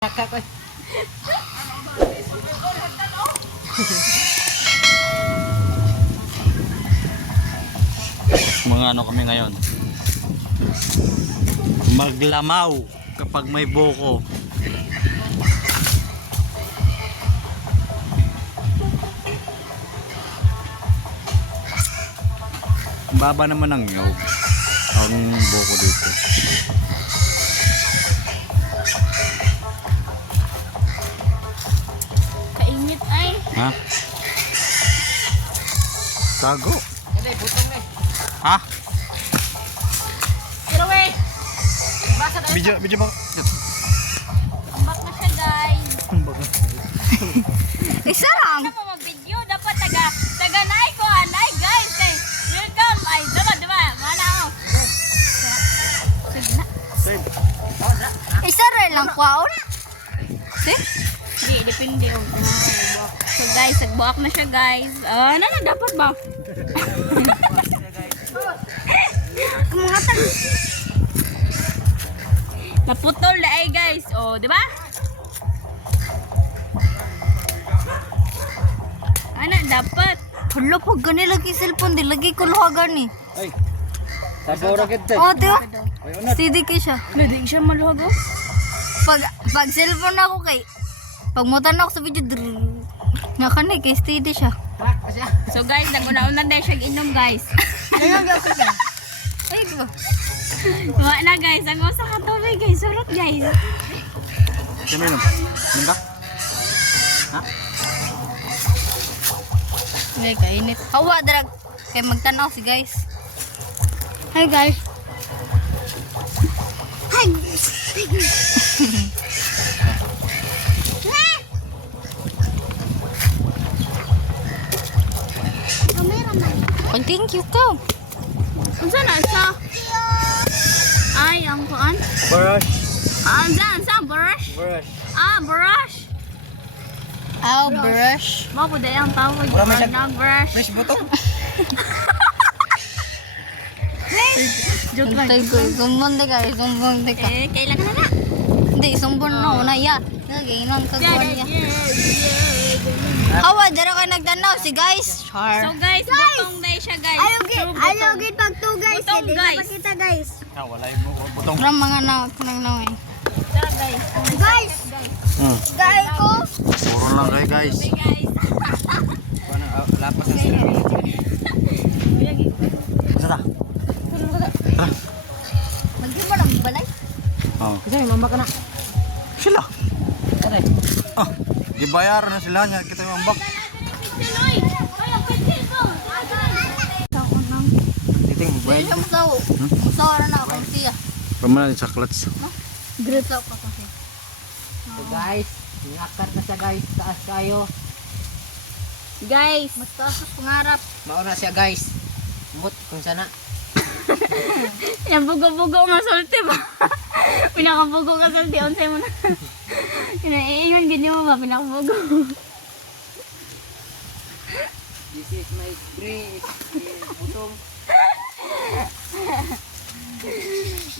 Mga ano kami ngayon, maglamaw kapag may buko. Baba naman ang nyog ang buko dito. Kainit ay. Ha? Tago. Ha? Pero wait. Video ba? Tambak na siya guys. Isa lang. Ano mo mag-video? Dapat taga-nai ko. Anay guys. Ay, welcome. Ay, diba? Mana ako. Sige na. Isa rin lang kwaon. See? Hindi, depende. So guys, nagbuak na siya guys. Ano na dapat ba? Kumangatan. Naputol na ay guys. Oh, di ba? Ano dapat? Hala, pag gani lagi cellphone, di lagi ko luha gani. Ay. Sagora kita. Oh, di ba? Steady kay siya. Hindi siya maluhago. Pag cellphone ako kay, pag mutan ako sa video, nga kani kay steady siya. So guys, naguna-una na siya inom guys. Ay, di ba? Mga na guys, ang usa ka tubig guys. Surot guys. Sino yun? Nungka? Ha? Ngay kainit. Hawa, drag. Kay magtanaw si guys. Hi guys. Hi. Pag thank you ka. Unsa na sa? Ay, ang kuan. Brush. Sa brush? Brush. Brush. Oh, brush. Mo po day ang tawag ng brush. Please butong. Joke lang. Tay ko, sumbon de ka, sumbon de ka. Kailan na na? Hindi, sumbon na una ya. Nagainon ka kuan ya. Hawa, dara ka nagtanaw si guys. So guys, butong day siya guys. Ayogit pag to guys. Butong guys. Kita guys. Ah, wala yung butong. Ram mga na kunang eh. Tara guys. Guys, guys ko. Puro lang kayo guys. Hey guys. Lapas na sila. Masa ta? Magdi mo lang balay. Oo. Kasi mamba ka na. Sila. Ah, dibayaran na sila niya. Kita yung ambak. Titing, bayad. Siyam saw. Musawara na akong siya. Pamalan sa klats. Great saw ka kasi. So guys, ingakat na siya guys, taas kayo. Guys. Mas taas ang pangarap. Mauna siya guys. Mut kung sana. Yan bugo-bugo masulti ba? Pinakabugo ka sulti. Unsay mo na. Inaiyon ganyan mo ba? Pinakabugo. This is my drink. Butong.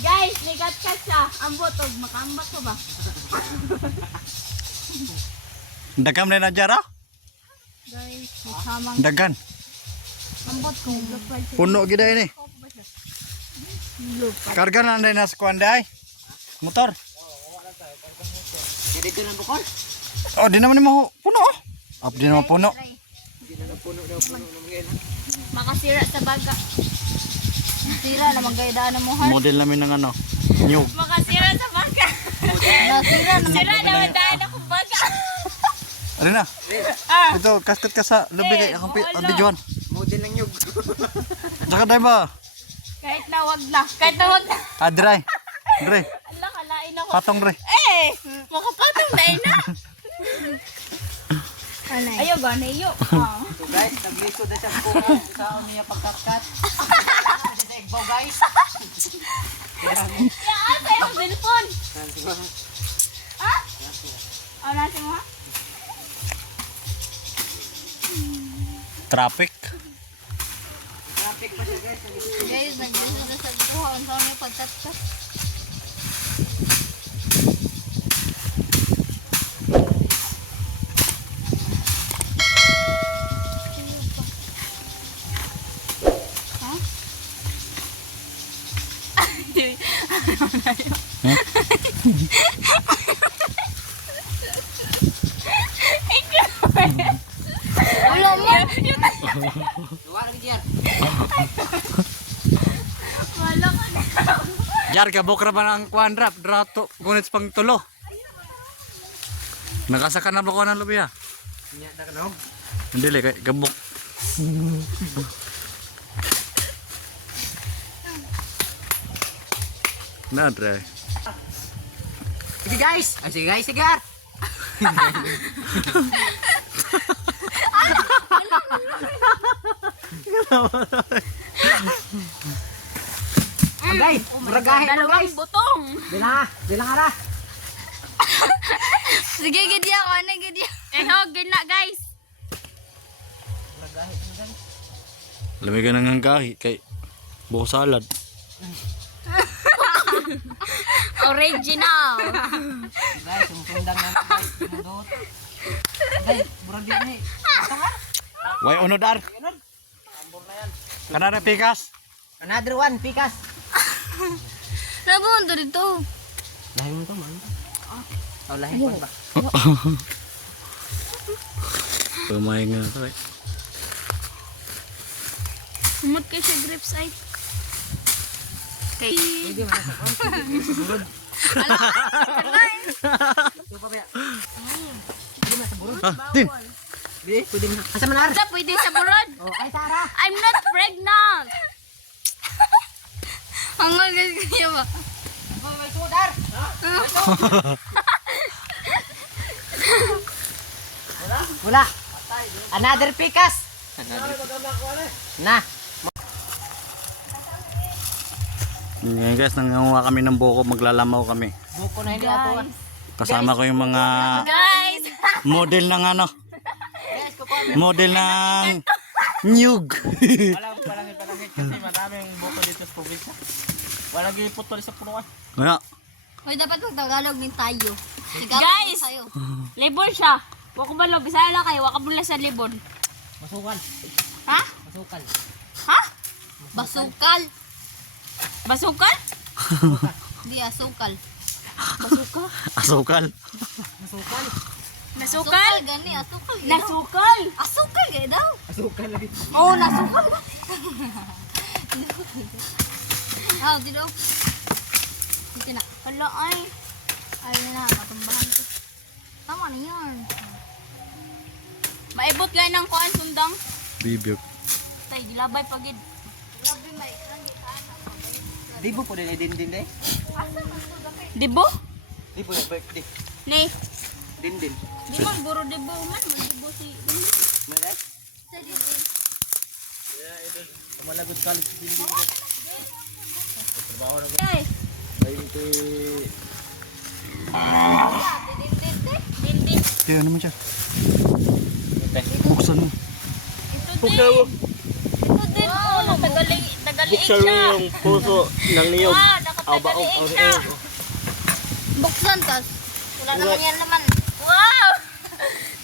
Guys, ligat-kat siya. Ang butog. Makaambak ko ba? Dagam na jara? Guys, masamang Dagan. ambot ko. Puno gida ini. Karga na anday na sa kuanday. Motor. Kaya dito lang bukol. Oh, di naman mo puno. Oh. Up di naman puno. Makasira sa baga. Sira naman gaydaan mo heart. Model namin ng ano. Nyug. Makasira sa baga. Nasira naman. Sira naman daan akong baga. Ano na? Ito, kaskat ka sa labi kay akong videoan. Model ng nyug. Tsaka dahil ba? Kahit na wag na. Kahit na wag na. Ah, Dre. Dre. Allah, kalain ako. Patong Dre. Makapatong na ina. Ayaw ba na iyo? So guys, naglisod na siya po sa niya pagkakat. Sa igbaw guys. Yan, sa'yo ang cellphone. Ha? O, natin mo ha? Traffic. Traffic pa siya guys. Guys, nagdito na sa buha. Ang saan yung pagtatkas. Duwa lagi Jer. Wala ka na. Jar, gabok ra ba ng kuan rap? Drato, gunits pang tulo. Nakasaka na ba ko ng lubiya? Nya ta kanog. Hindi le, kay gabok. Na, Dre. Sige guys. Ay sige guys, sigar. Guys, muragahin mo guys. Dalawang butong. Bilang ara. Sige, gidya ko. Ano, gidya? Gina guys. Lamigan ng hanggahi kay buko salad. Original. Guys, sumundang na guys. Sumundot. Guys, murag di ni. Way unod ar. Kana na pikas. Another one, pikas. Nabunto dito. Lahi mo to, man. Oh, lahi ko ba? Pumay nga to eh. Sumot kayo sa grips ay. Okay. Hindi man sa konti. Burod. Ito pa ba? Hindi man sa burod. Din. Di, pwede man. Asa man ar? Sa pwede sa burod. Oh, ay Tara. I'm not pregnant. Hanggang guys, kaya ba? May sudar. Wala. Another pikas. Na. Ngayon guys, nanganguha kami ng buko, maglalamaw kami. Buko na hindi ato. Kasama ko yung mga Guys. model ng ano, Guys, kukuha. model ng nyug. Walang palangit kasi maraming buko dito sa probinsya. Walang giputol sa punuan. Kaya, Hoy, dapat mag-Tagalog din tayo. Tagalog Guys! din tayo. Libon siya. Wako ba lo bisaya lang kayo, waka bula sa libon. Masukan. Ha? Masukan. Ha? Basukal. Basukal? Di asukal. Basuka? asukal. Masukan. Nasukal? Gani, asukal. Nasukal? Asukal gaya daw. Masukan lagi. Oo, nasukal. Ah, di daw. Dito na. Hala ay. Ay na, matumbahan ko. Tama na yun. Maibot gaya ng kuan sundang. Bibiyok. Tay, gilabay pagid. Grabe, may Di po din din deh. Dibo? Di po yung birthday. Ni. Din. Di man, buro dibo man. Dibo si... May guys. sa dito. Malagod college din din. Ay. 20. Dinding. Kaya naman siya. Buksan mo. Ito din. Ito din. Oh, nagaliin siya. yung puso ng niyog. Wow, nakatagaliin siya. Buksan, tas. Wala naman yan naman. Wow!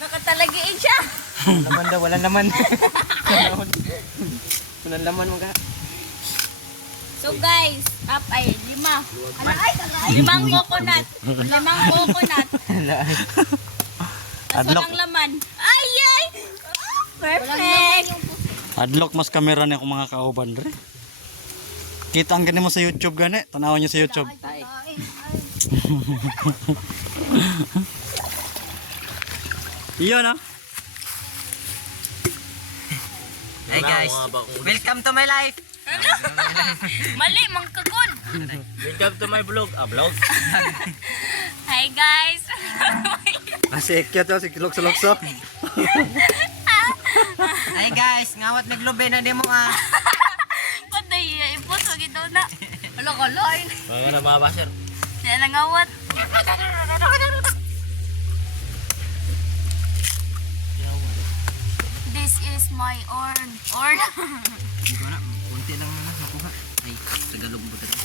Nakatalagiin siya. Naman daw, wala naman. Walang laman mo ka. So guys, up ay 5. Limang coconut. Limang coconut. Tapos Adlock. walang laman. Ay, ay! Perfect! Adlock mas kamera niya kung mga kauban rin. Kita ang ganun mo sa YouTube gani. Tanawan niyo sa YouTube. Tay. Iyon ah. Hey guys, welcome to my life. Mali, mangkagon. Welcome to my vlog. Vlog. Hi guys. Kasi ikya to, si Kilokso-Lokso. Hey guys, ngawat naglobe na di mo ah. Patay, ipot, wag ito na. Wala ka lain. Mga na mga basher. Yan ang awat. This is my orn. Hindi ko na, konti lang naman nakuha. Ay, Tagalog mo talaga.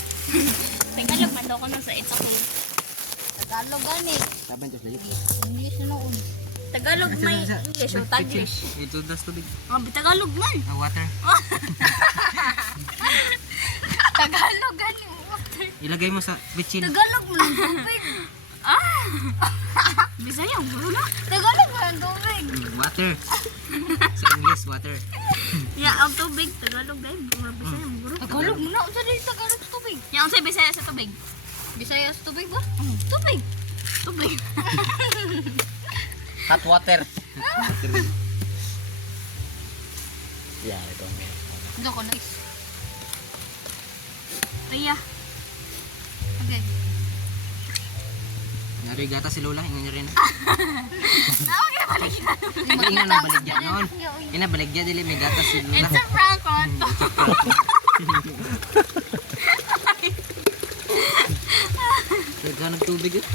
Tagalog, mando ko na sa it's okay. Tagalog gani. Taban just layo. English na noon. Tagalog may English o Taglish. Ito das tubig. Tagalog man. Water. Tagalog gani. Ilagay mo sa bitchin. Tagalog mo ng tubig. Ah! Bisaya, bro na. Tagalog ang tubig. Water. Sa English, water. Ya, ang tubig. Tagalog dahil. Mura Bisaya, mura. Tagalog mo na. Unsa dili Tagalog sa tubig? Ya, ang say Bisaya sa tubig. Bisaya sa tubig ba? Tubig. Tubig. Hot water. Yeah, ito. Ito ko nice. Iya. Okay. Nari gata si Lola, ingin niya rin. Okay, balik. Ingin na baligya noon. Ina baligya dili may gata si Lola. It's a prank on to. Kaya nagtubig eh.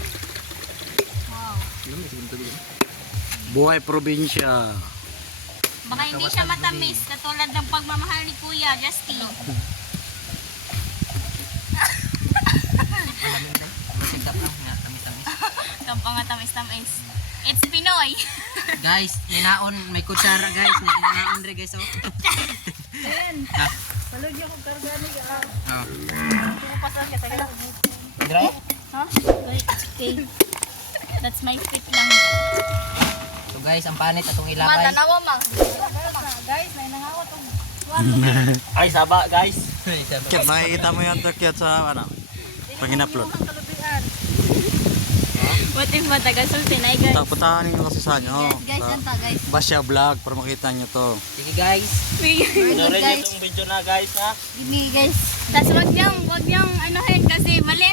Wow. Alam mo, sige tubig. Buhay probinsya. Baka hindi siya matamis katulad ng pagmamahal ni Kuya Justin. Alam mo, masig tap lang, nga tamis-tamis. Kampang nga tamis-tamis. It's Pinoy. Guys, ninaon, may kutsara guys, ninaon rin guys, oh. Ha? Palagyan ko kargani ka. Oh. Dry? Huh? Wait, okay. That's my fit lang. So guys, ang panit atong ilabay. Mananawa mang. Guys, may nangawa tong. Ay, saba guys. Kit, makikita mo yung Kit sa ano? Pag in-upload. What if matagal sultin ay guys? Puntahan ninyo kasi sa inyo. Guys, yanta guys. Basya Vlog para makita nyo to. Sige guys. Very good Sorry guys. itong video na guys ha. Sige guys. Tapos wag niyang anuhin kasi mali.